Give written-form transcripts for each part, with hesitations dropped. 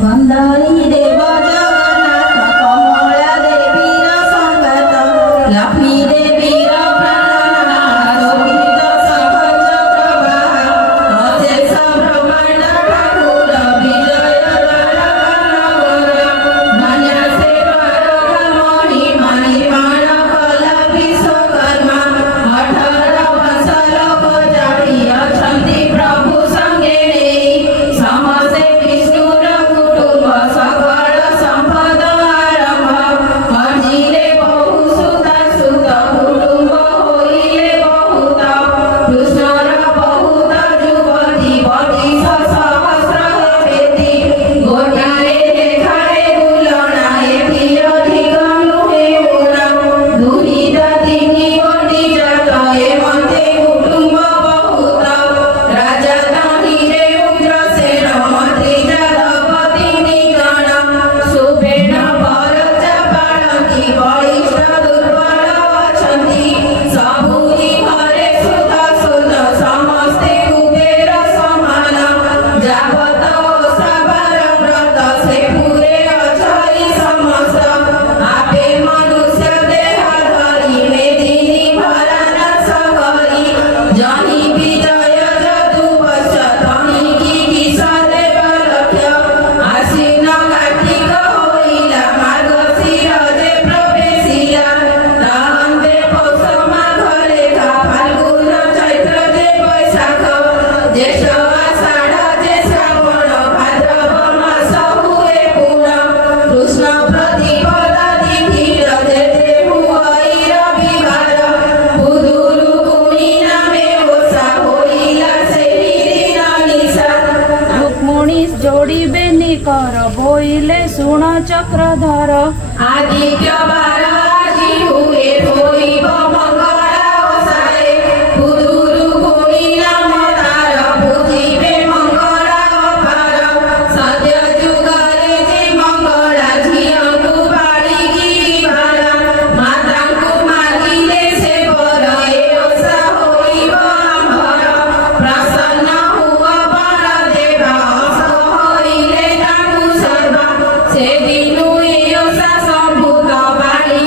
वंदनी देव जगन्नाथ कमला देवीर संगत लक्ष्मी देवीर प्राणनाथ लोहित सहज प्रवाह अशेष ब्रह्मांड ठाकुर विजय नगर धन्य सेवार महिमा निर्माण कला विश्वकर्मा 18 वर्ष लोक जाति अछंती प्रभु संगे समस्ते विष्णुर सकल संपद आरंभ अर्जिले बहु सुत सुत कुटुंब होइले बहुत कृष्णर बहुत युवती 32 सहस्र हेती गोटाए देखाए बुलनाए फिर अधिक नुहे उना दुही जाति गोटी जात एमते कुटुंब बहुत राजा ताहिरे उग्रसेन मंत्री जादवती निगण सुबेन परजा बाणकी बलिष्ठ दुर्बल अछंती सबुरी घरे सुत सुत समस्ते कुबेर समान जावत ओषाबार व्रत से पूरे अछई समस्त आपे मनुष्य देह धरी मेदिनी भरा नाश करी जहि विजय जदु वश तहि किस देव लक्ष्य आसीन कार्तिक होइला मार्गशीर जे प्रवेशिला ताहंते पौष माघ रेखा फाल्गुन चैत्र जे बैशाख ज्येष्ठ आषाढ़ जे श्रावण भाद्रव मास हुए पूर्ण कृष्ण प्रतिपदा तिथिर जे हुई रविवार बुधुरु कुणी नामे ओषा होइला सेहि दिन निशा रुक्मिणी जोड़िबे निकर बोइले सुण चक्रधर आदित्य बार आजी हुए होइब मंगला ओषाए बुधुरु कुणी नाम तार बुझिबे मंगला अपार सद्य जुगरे जे मंगला झियंकु बाड़ी गिरिभार मातांकु मागिले से बर ए ओषा होइब आंभर प्रसन्न हुआ बर देवा हस्त होइले तांकु सर्व से दिनु ए ओषा संभूत बाड़ी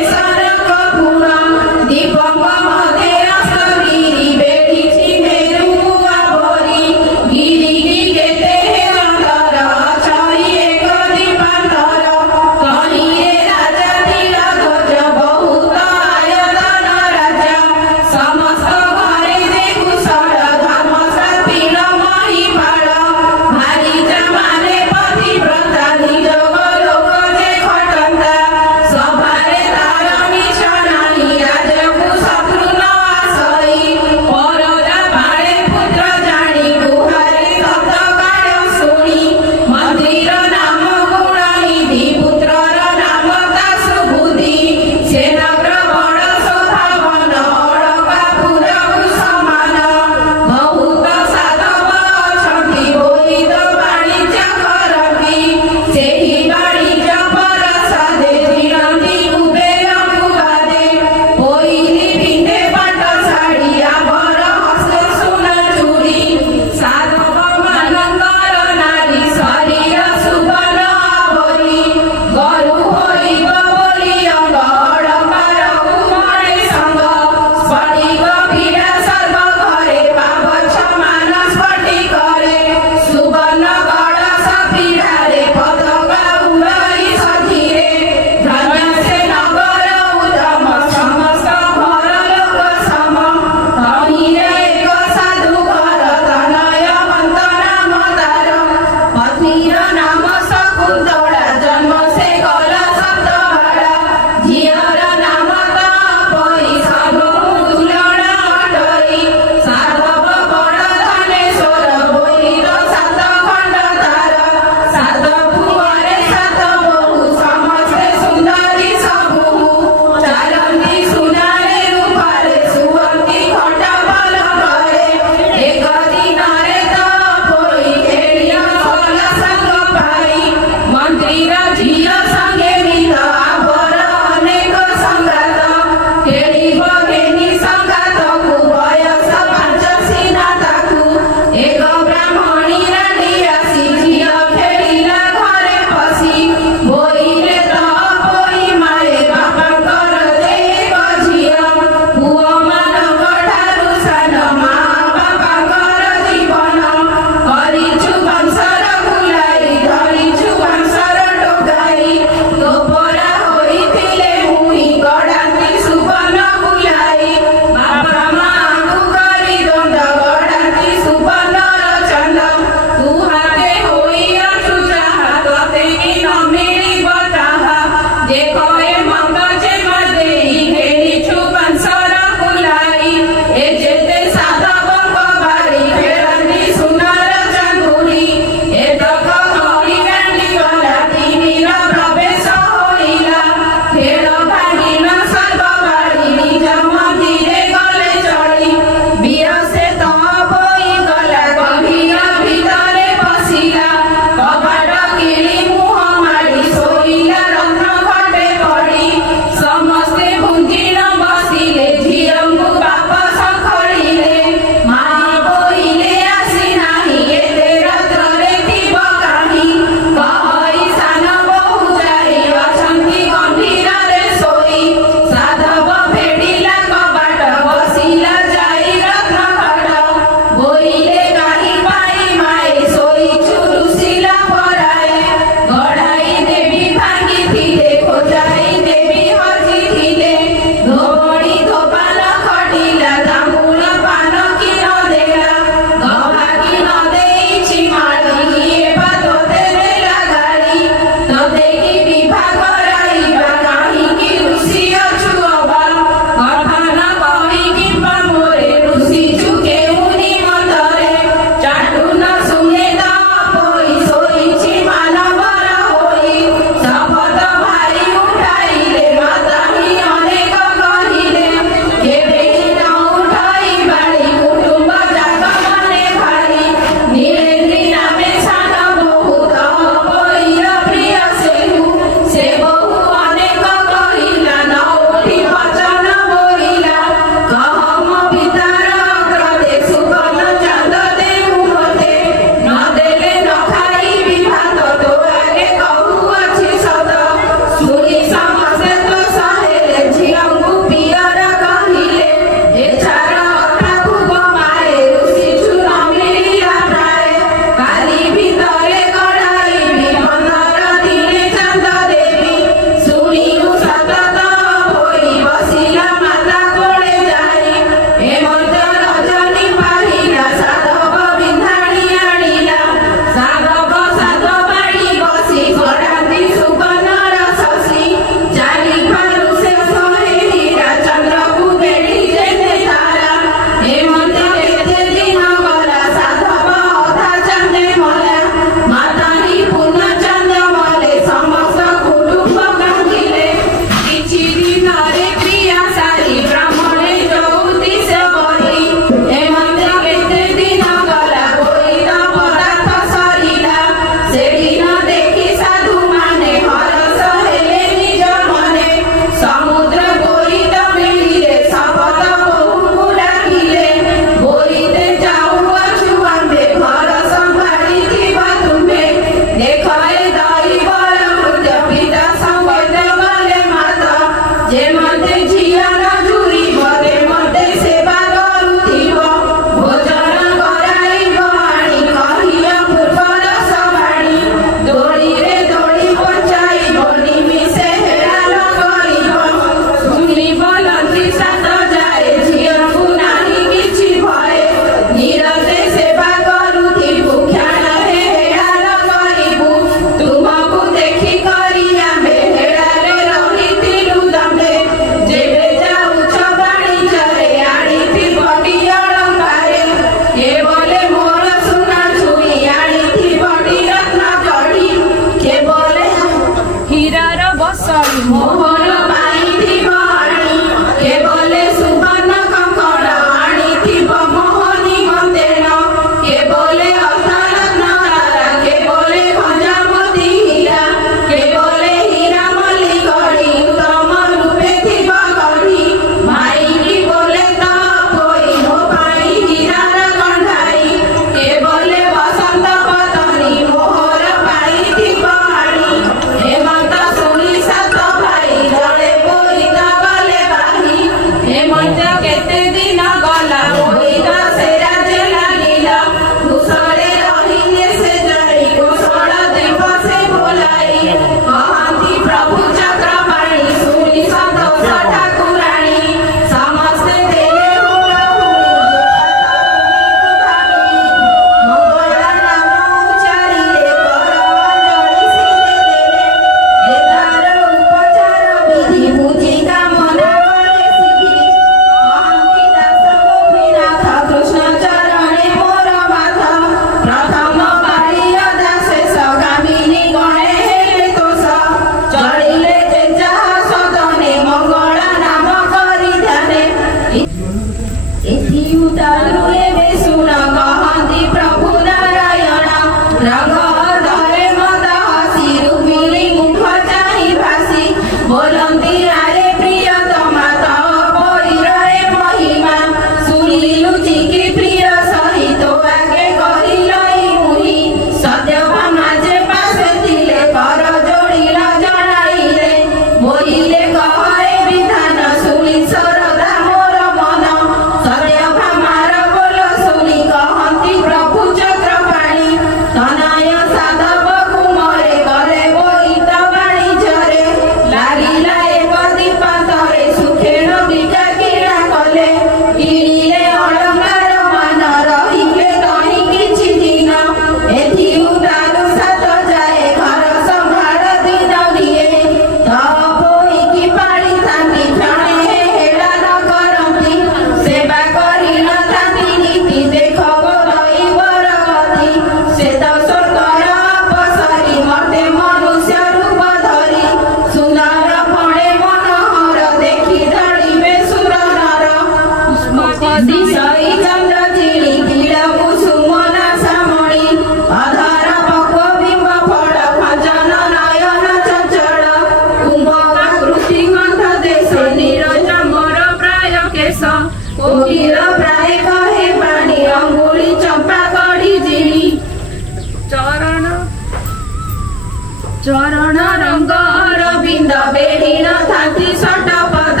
चरण रंग अरविंद बेड़ीन थांती सटपद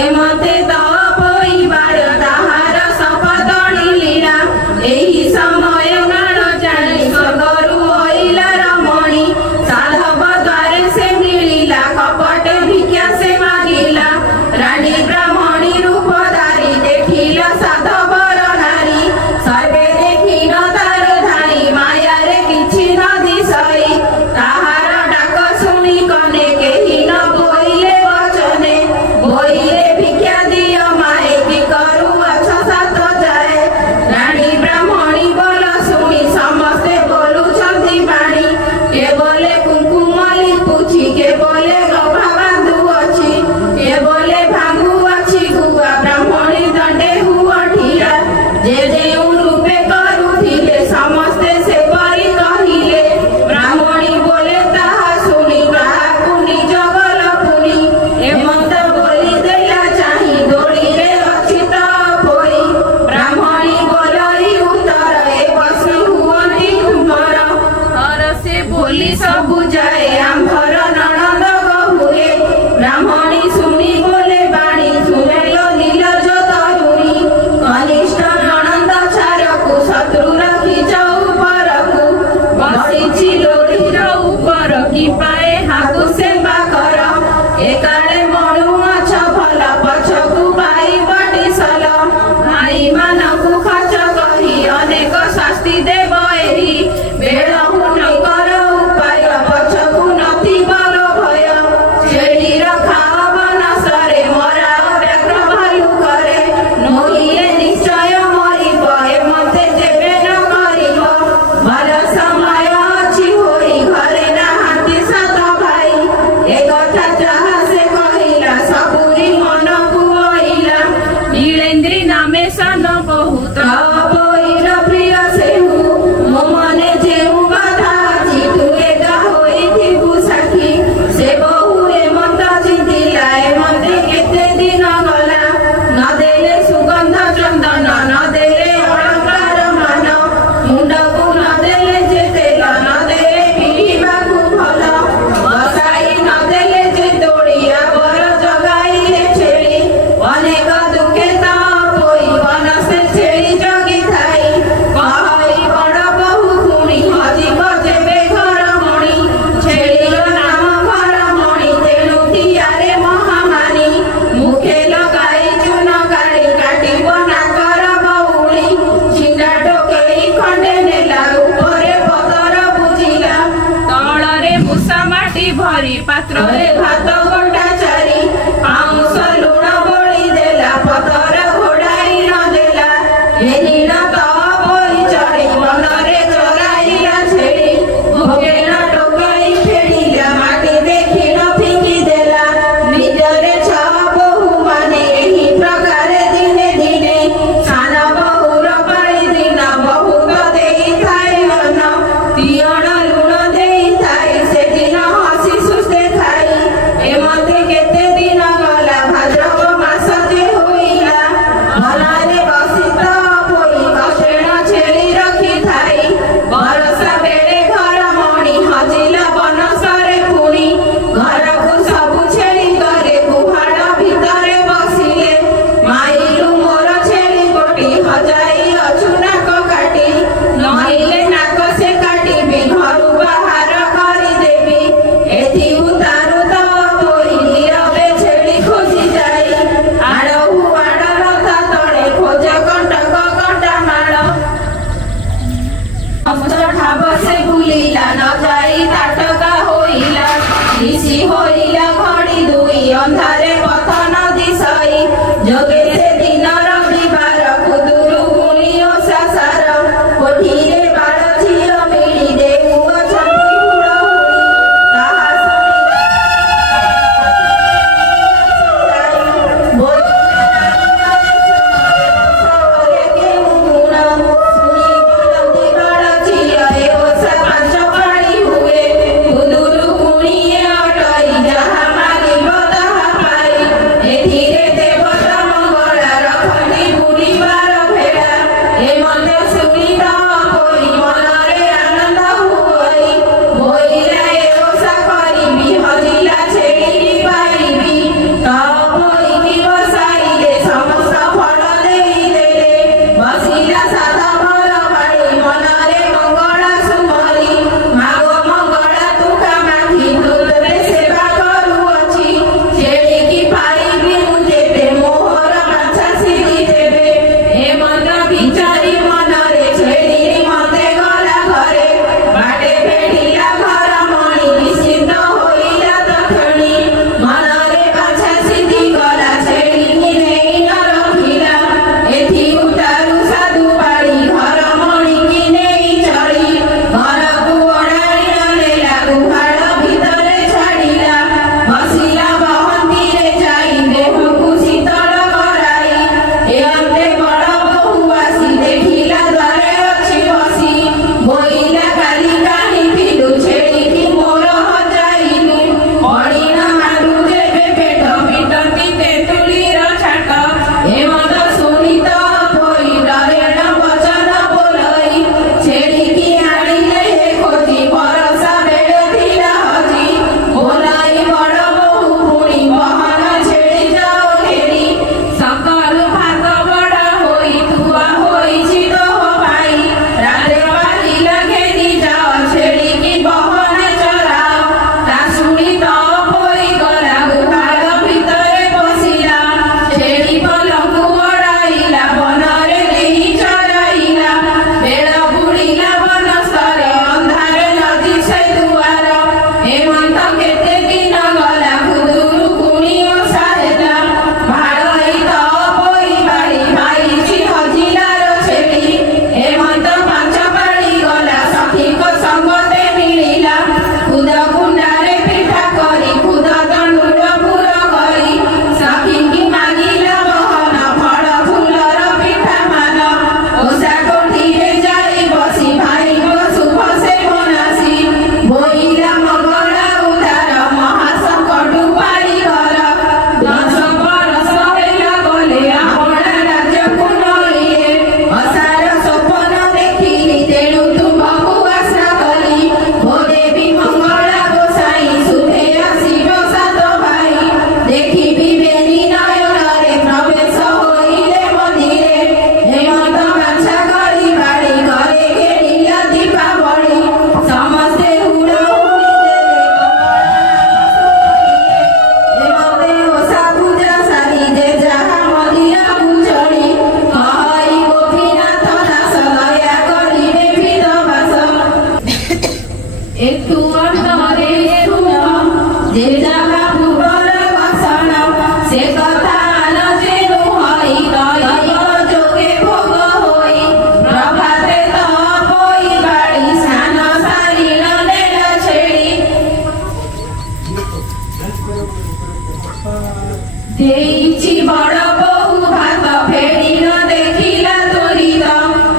एमते तपई बाड़ ताहार सपदणी लीला एही समय गाण जानी स्वर्गरु अइला रमणी साधव द्वारे से मिलिला कपटे भिक्षा से मागिला रानी ब्राह्मणी रूपधारी देखिला साधवर नारी सर्वे देखिन तार धाई माया रे किछि न दिसई ताहार डाक शुणी कने केही न बोइले वचने बोइले भिक्षा दियो माए कि करू अछ सात जाए रानी ब्राह्मणी बोल शुणी समस्ते बोलुछंती बाणी के बोले कुंकुम लिपुछि के बोले गभा बांधु अछि के बोले भांगु अछि गुआ ब्राह्मणी दंडे हुआ ठिया जे जेउ रूपे करुथिले समस्ते से परि कहिले ब्राह्मणी बोले ताहा शुणी काहाकु निज गल पुनी एमंत बोली देला चाहि दौड़ी रे अछि त होई ब्राह्मणी बोलई उत्तर ए बसी हुअनी तुमर हर से बोली सब जाए आंभर ननद गहुए ब्राह्मणी शुणी बोले बाणी सुनेलो नीलज तरुणी कनिष्ठ ननद छारकु शत्रु रखी चौपरकु बसिछि लोढ़ीर उपर कि पाए हाकु सेवा कर एकाळे मणु अछ भल पछकु पाई बटिसल भाई मानकु खच कही अनेक शास्ति देव एही बेळहु न कर उपाय पछकु नथि बल भय छेड़ीर खाओ बनसरे मराओ व्याघ्र भालु करे नोहिले निश्चय मरिब एमते जेबे न करिब भल समय अछि होई घरे नाहांती सात भाई ए कथा जाहा से कहिला सबुरी मनकु अइला नीलेन्द्री नामे सन बहुत बोइर प्रिय सेहु मो मने जेउ बाधा अछि तू एगा होइथिबु साखी से बहु एमंत चिंतिला एमते केते दिन गला न देले सुगंध चंदन न देले अलंकार मान मुंडकु न देले जे तेल न देले पिहिबाकु फल बसाई न देले जे दौड़िया बर जगाई रे छेड़ी अनेक दुखे ता पोई बनसे छेड़ी जगी थाई कहई बड़ बहु खुणी हजिब जेबे घर मणि छेड़ीर नाम घर मणि तेणु थियारे महामानी मुखे लगाई चून गाड़ी काटिब नाकर बउली छिंडा टोकेई खंडे नेला उपरे पतर बुझिला तଳରେ मूषा माटी भरी पात्ରରେ भात गोटा चारी पाउଁଶ ଲୁଣ ବୋଳି ଦେଲା ପତର ଘୋଡ଼ାଇ ନ ଦେଲା ଏହିନ ତ ବୋଇ ଚଢ଼ି ମନରେ ଚରାଇଲା ଛେଳି ଭୋଗେନ ଟୋକାଇ ଫେରିଲା ମାଟି ଦେଖି ନ ଫିଙ୍ଗି ଦେଲା ନିଜରେ ଛଅ ବୋହୂ ମାନେ ଏହି ପ୍ରକାରେ ଦିନେ ଦିନେ ସାନ ବୋହୂର ପାଳି ଦିନ ବହୁତ ଦେଇଥାଏ ଅନ୍ନ ତିଅଣ ଲୁଣ ଦେଇଥାଏ ସେଦିନ ହସି ସୁସ୍ଥେ ଖାଇ ଏମତେ କେତେ ଦିନ ଗଲା ଭାଦ୍ରବ ମାସ ଯେ ହୋଇଲା ଭଲରେ ବସି ତ ପୋଇ କଷେଣ ଛେଳି ରଖିଥାଇ ବରଷା ବେଳେ ଘର ମଣି ହଜିଲା ବନସରେ ପୁଣି ଘରକୁ ସବୁ ଛେଳି ଗଲେ ଗୁହାଳ ଭିତରେ ବସିଲେ ମାଇଲୁ ମୋର ଛେଳି ଗୋଟି ହଜାଇ ଅଛୁ ନାକ କାଟି ନଇଲେ ନାକ ସେ କାଟିବି ଘରୁ ବାହାର କରିଦେବି ଏଥି ଉତାରୁ ତ ପୋଇ নীরবে ଛେଳି ଖୋଜି ଯାଇ ଆଡ଼କୁ ଆଡ଼ ରଥା ତଳେ ଖୋଜ କଣ୍ଟକ କଣ୍ଟା ମାଳ ଠାବ ସେ ବୁଲିଲା ନ ଯାଇ ତାଟକା ହୋଇଲା ନିଶି ହୋଇଲା ଘଡ଼ି ଦୁଇ ଅନ୍ଧାରେ ପଥ ନ ଦିଶଇ ଯୋଗେ ସେ ଦିନ ରବିବାର କୁଦୁରୁ ଗୁଣି ଓଷା ସାର କୋଠିରେ ବାଳ ଝିଅ ମିଳି ଦେଉ ଅଛନ୍ତି ହୁଡ଼ହୁଡ଼ି ତାହା ଶୁଣି କେଉଁ ଗୁଣ ଶୁଣି ବୋଲନ୍ତି ବାଳ ଝିଅ ଏ ଓଷା ପାଞ୍ଚ ପାଳି ହୁଏ କୁଦୁରୁ ଗୁଣିଏ ଅଟଇ ଯାହା ମାଗିବ ତାହା ପାଇ ଏଥିରେ ଦେବତା ମଙ୍ଗ ଏଠୁ ଅନ୍ତରେ ଶୁଣ ଯେ ଯାହା ପୂର୍ବର ବସନ ସେ କଥା ନଚେ ନୁହଇ ଦୈବ ଯୋଗେ ଭୋଗ ହୋଇ ପ୍ରଭାତେ ତପୋଇ ବାଡ଼ି ସ୍ନାନ ସାରିଣ ନେଲ ଛେଡ଼ି ଦେଇଛି ବଡ଼ ବୋହୁ ଭାତ ଫେଡ଼ି ନ ଦେଖିଲା ତୋରିତ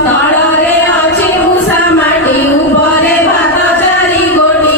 ତଳରେ ଅଛି ଭୂଷା ମାଟି ଉପରେ ଭାତ ଚାରି ଗୋଟି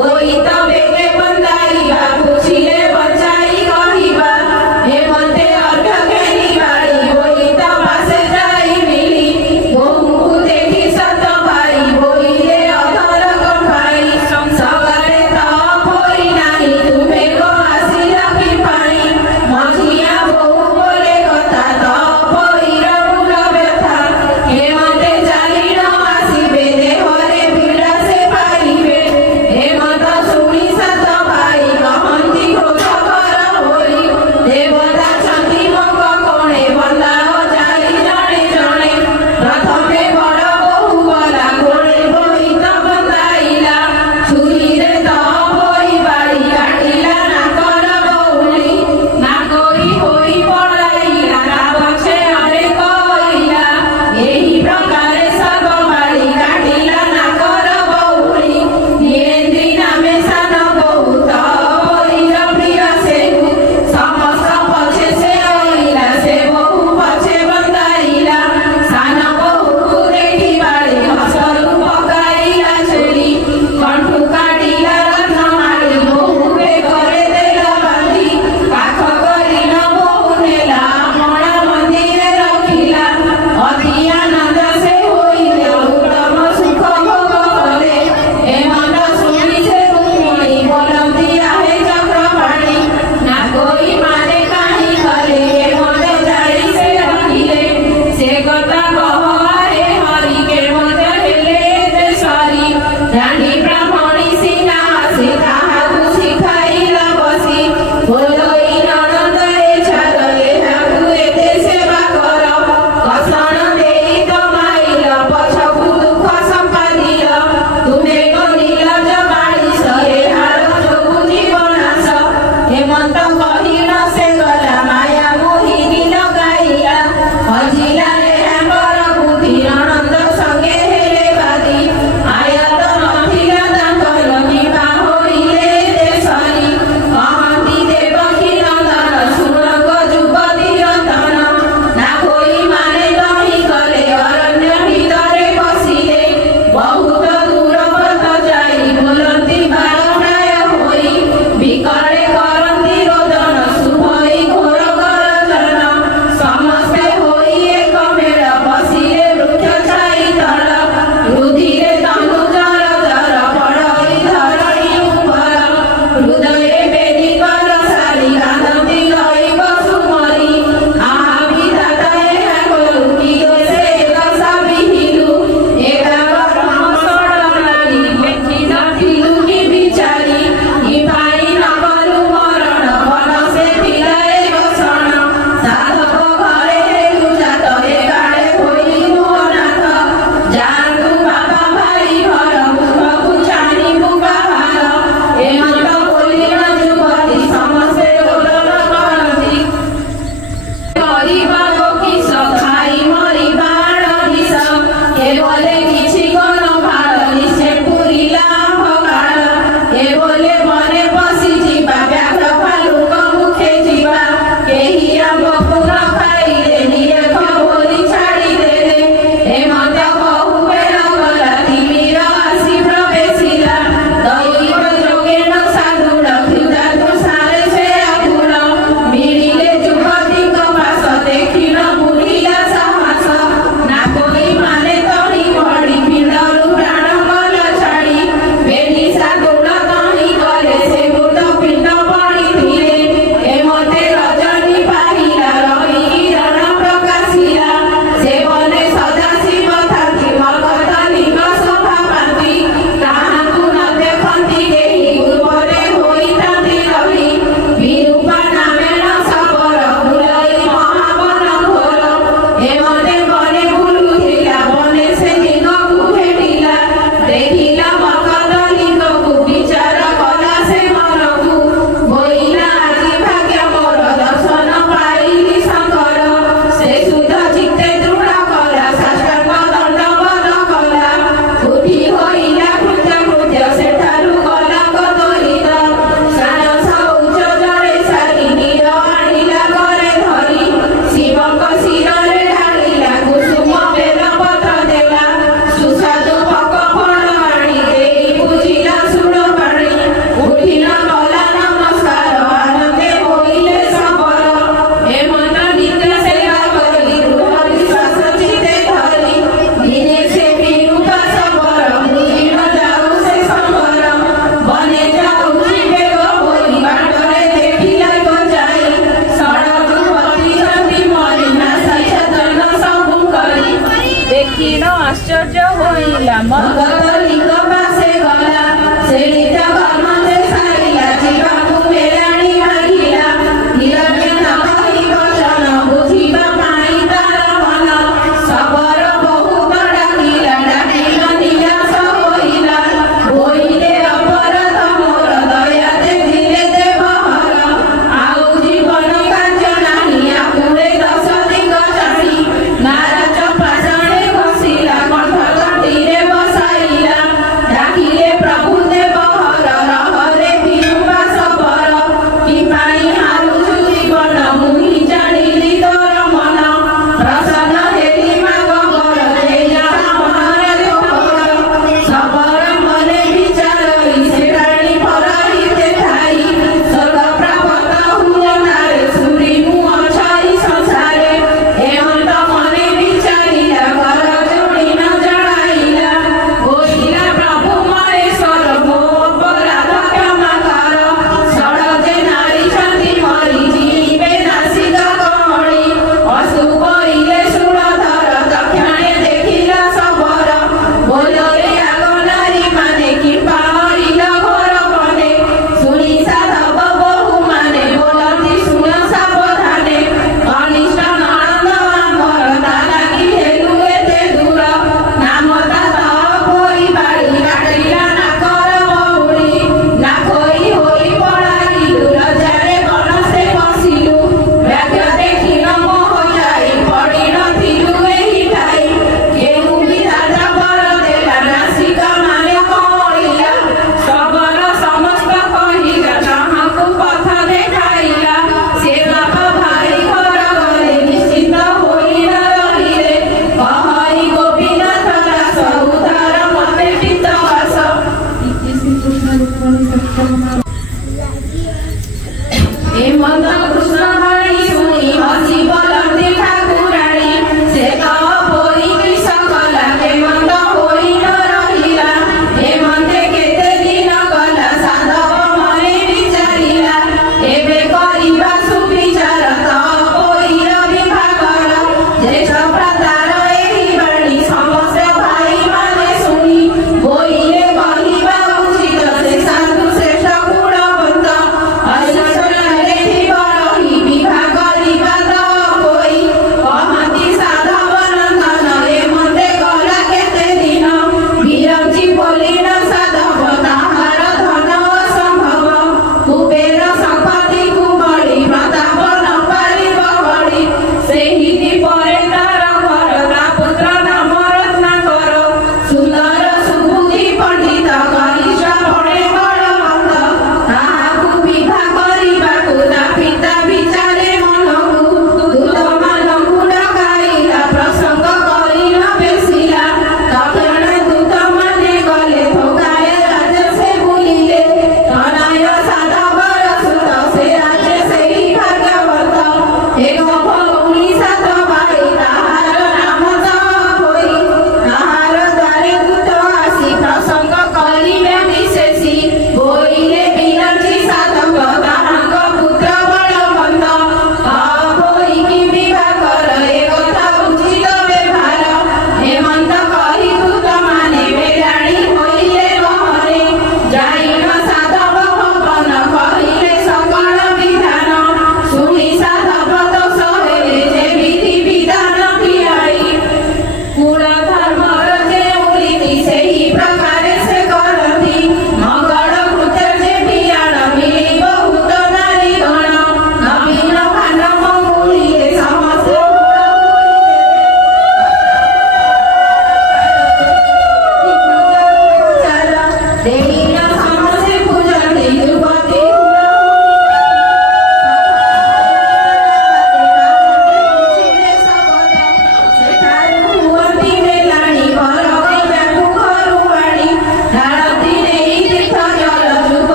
होई त बेगे बंदाइबा खुशीले बचाई कहिबा हेमन्ते अर्घ केली बाड़ी होई त पासे जाई मिली बहु देखी सत भाई होइले अधर कमाई सगरे तप होई नाही तुमे गो आसी रखी पानी मझिया बहु बोले कथा तप होई रघुल व्यथा हेमन्ते चाली न आसीबे देहरे पीड़ा से पाइबे हेमन्त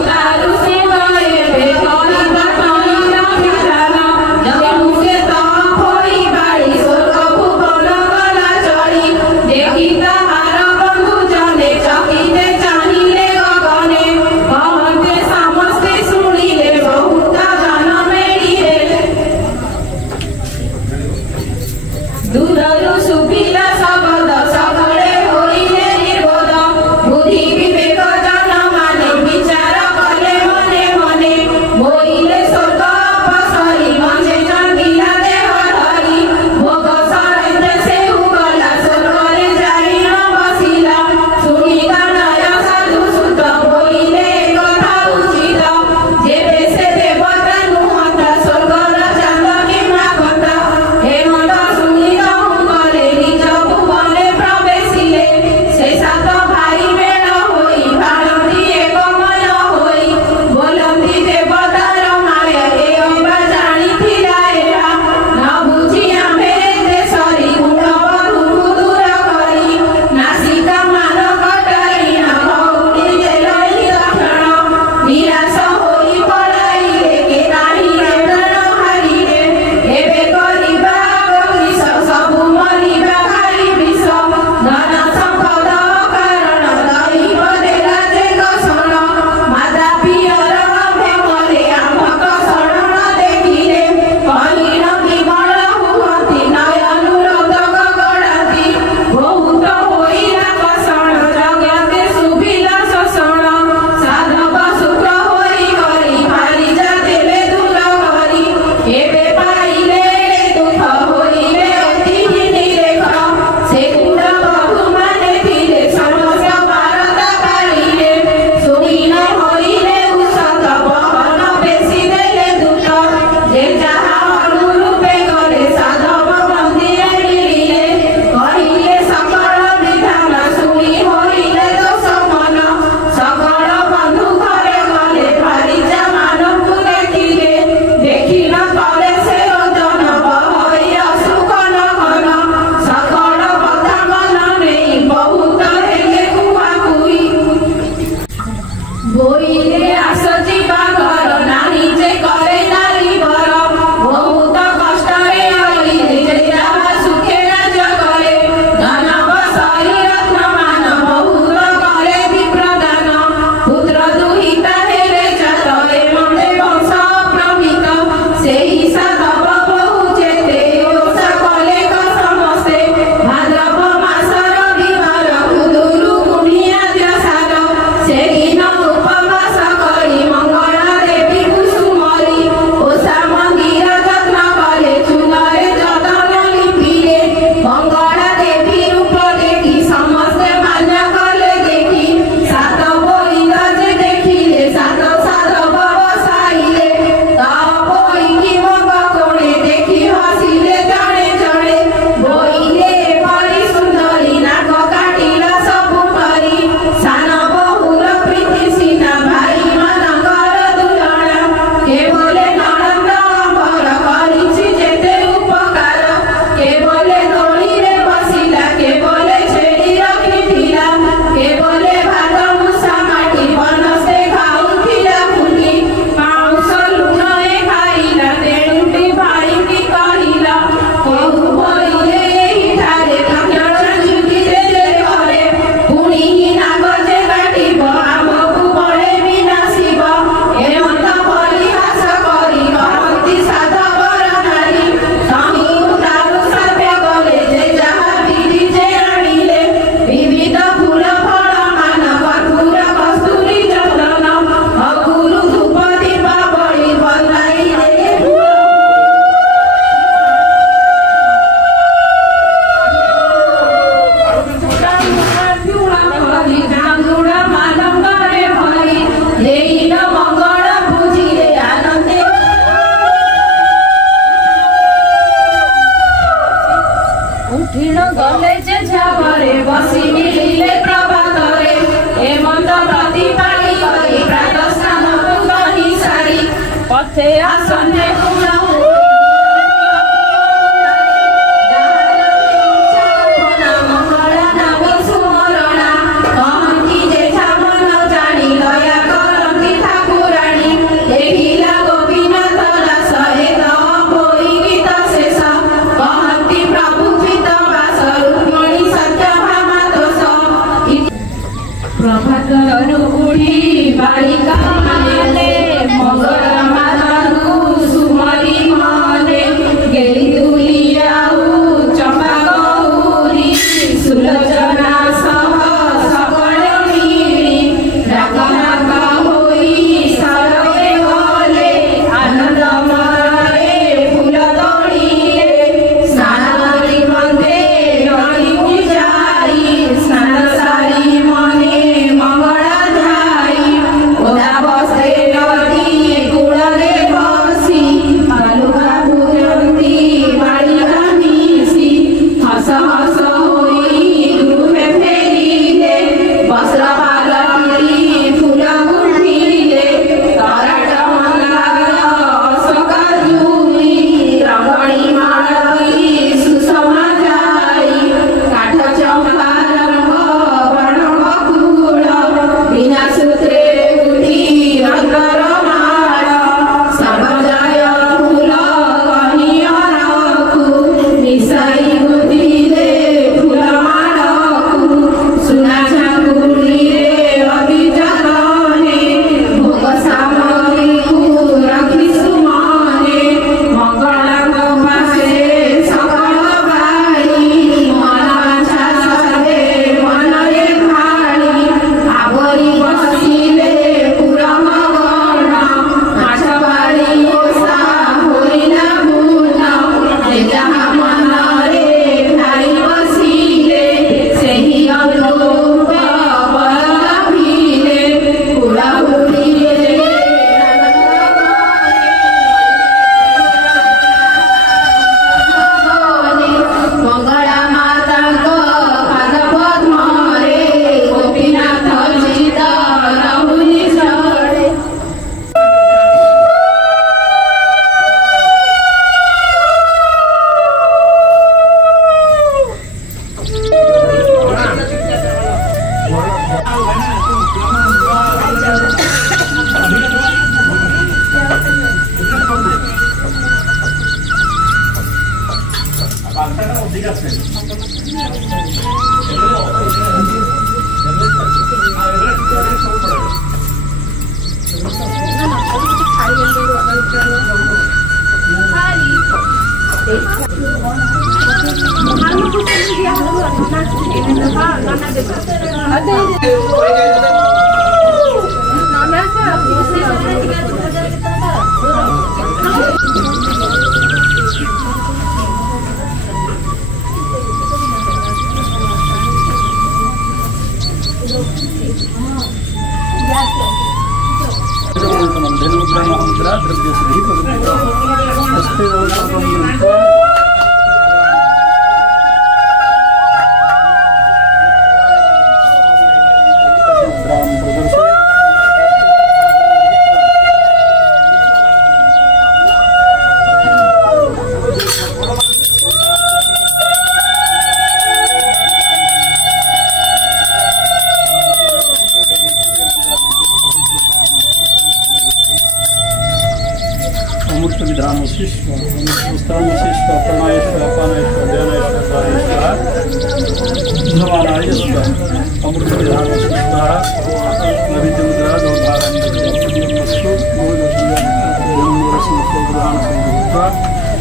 Daya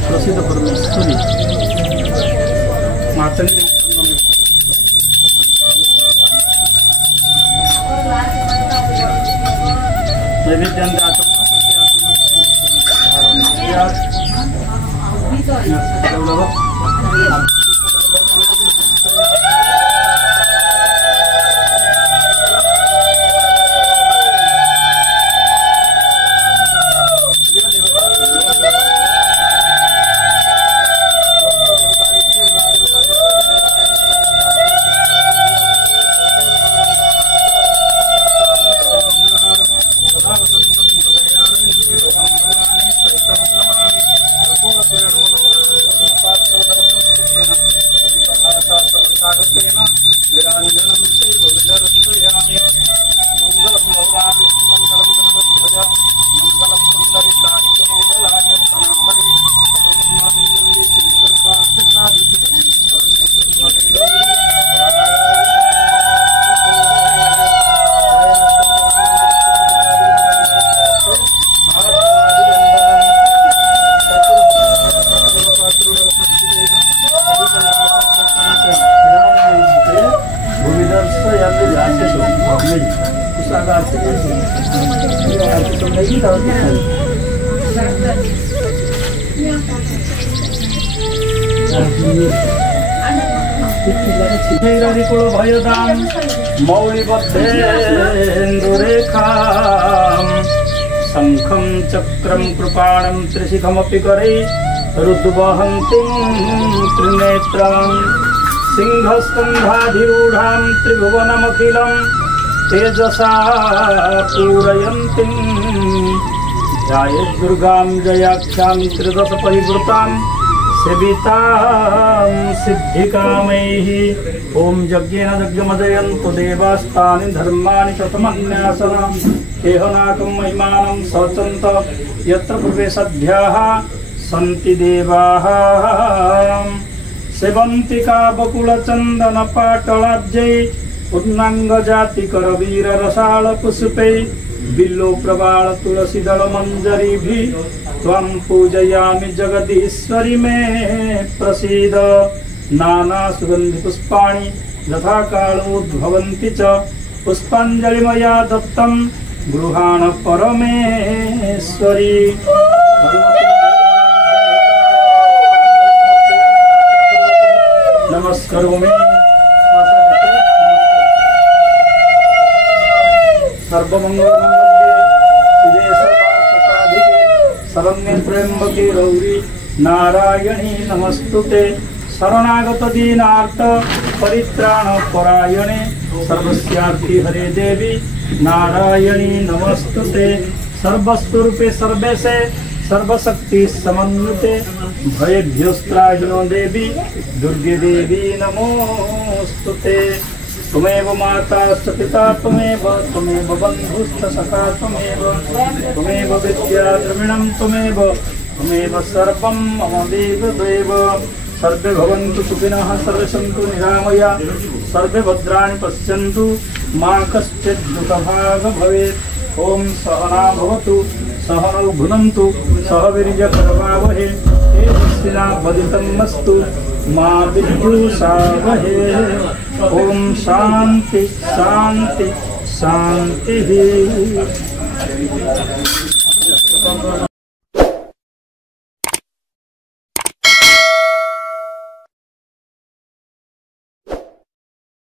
प्रसिद्ध परमेश्वरी माता भयदान मौलिबद्धेन्दुरेखां शंखं चक्रं कृपाणं त्रिशिखमपि करे रुद्वहन्तीं त्रिनेत्रां सिंहस्कन्धाधिरूढां त्रिभुवनमखिलं तेजसा पूरयन्तीं ध्यायेत् दुर्गां जयाख्यां त्रिदश परिवृतां सेवितां सिद्धिकामैः। ओम यज्ञेन यज्ञमदयन्तु देवास्तानि धर्माणि शतमन्यासनं केहनाकं महिमानं सचन्त यत्र प्रवेशद्भ्यः सन्ति देवाः सेवन्तिका बकुलचन्दनपाटलाब्जै पूर्णाङ्गजातिकरवीररसालपुष्पै बिल्लो प्रवाल तुलसीदल मंजरीभिः त्वं पूजयामि जगदीश्वरि मे प्रसीद। नाना सुगंधि पुष्पाणि यथा कालोद्भवन्ति च पुष्पाञ्जलिमया दत्तं गृहाण परमेश्वरी। नमस्करोमि सर्वमंगलमंगल्ये शिवे सर्वार्थसाधिके शरण्ये त्र्यंबके गौरी नारायणी नमस्तुते। शरणागत दीनार्थ परित्राण परायणे सर्वस्यार्थी हरे देवी नारायणी नमस्तुते। सर्वस्तुरूपे सर्वेशे सर्वशक्ति समन्विते भयेभ्योस्त्राहिनो देवी दुर्गे देवी नमोस्तुते। त्वमेव माता च पिता त्वमेव बन्धुश्च सखा त्वमेव विद्या द्रविणं त्वमेव सर्वं मम देवदेव। सर्वे भवन्तु सुखिनः सर्वे सन्तु निरामया सर्वे भद्राणि पश्यन्तु मा कश्चित् दुःखभाग् भवेत्। ओम सहना भवतु सहनौ भुनन्तु सह वीर्यकरवावहै तेजस्विनावधीतमस्तु मा विद्युषावहै। ओम शांति शांति शांति।